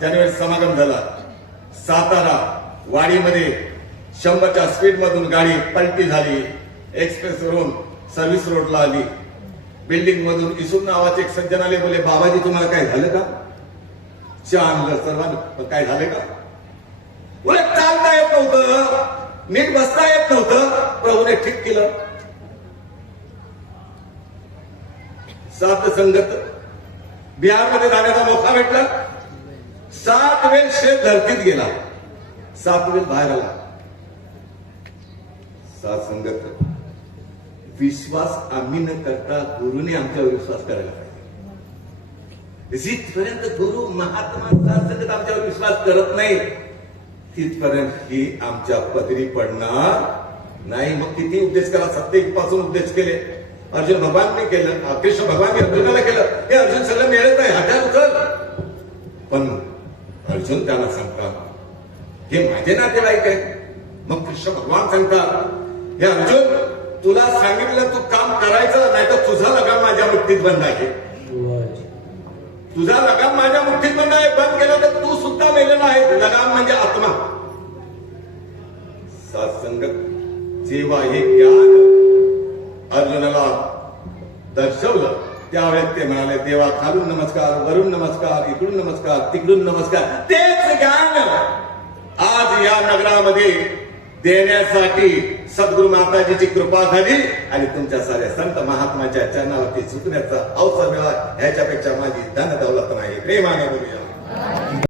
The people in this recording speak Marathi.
जानेवारी समागम झाला. सातारा वाडीमध्ये 100च्या स्पीड मधून गाडी पलटी झाली. एक्सप्रेस वरून सर्व्हिस रोडला आली. बिल्डिंग मधून इसुम नावाचे एक सज्जन आले. बोले बाबाजी तुम्हाला काय झालं का? चहा आणलं सर्वांना. काय झालं का? बोले चालता येत नव्हतं, नीट बसता येत नव्हतं, प्रभूने ठीक केलं. सात संगत बिहारमध्ये जाण्याचा मोका भेटला. 7 वेळ शेत धरतीत गेला, 7 वेळ बाहेर आला. सात संगत विश्वास आम्ही न करता गुरुने आमच्यावर विश्वास करायला पाहिजे. जिथपर्यंत गुरु महात्मा सात संगत आमच्यावर विश्वास करत नाही तिथपर्यंत ही आमच्या पदरी पडणार नाही. मग किती उपदेश करा, 7 पासून उपदेश केले. अर्जुन भगवानने केलं, कृष्ण भगवानने अर्जुनाला केलं. हे अर्जुन सगळं मिळत आहे, हातात उचल. पण अर्जुन त्यांना सांगतात हे माझे नातेवाईक आहे. मग कृष्ण भगवान सांगतात हे अर्जुन तुला सांगितलं तू काम करायचं नाही तर तुझा लगाम माझ्या मुठीत बंद आहे. तुझा लगाम माझ्या मुठीत बंद आहे. बंद केलं तर तू सुद्धा मेलेला आहे. लगाम म्हणजे आत्मा. सत्संगत जेव्हा हे ज्ञान अर्जुनाला दर्शवलं त्यावेळेस ते म्हणाले देवा खालून नमस्कार, वरून नमस्कार, इकडून नमस्कार, तिकडून नमस्कार. तेच ज्ञान आज या नगरामध्ये देण्यासाठी सद्गुरु माताजीची कृपा झाली आणि तुमच्या साऱ्या संत महात्माच्या चरणावरती झुकण्याचा अवसर मिळाला. ह्याच्यापेक्षा माझी धन दौलत नाही. प्रेमाने बोलूया.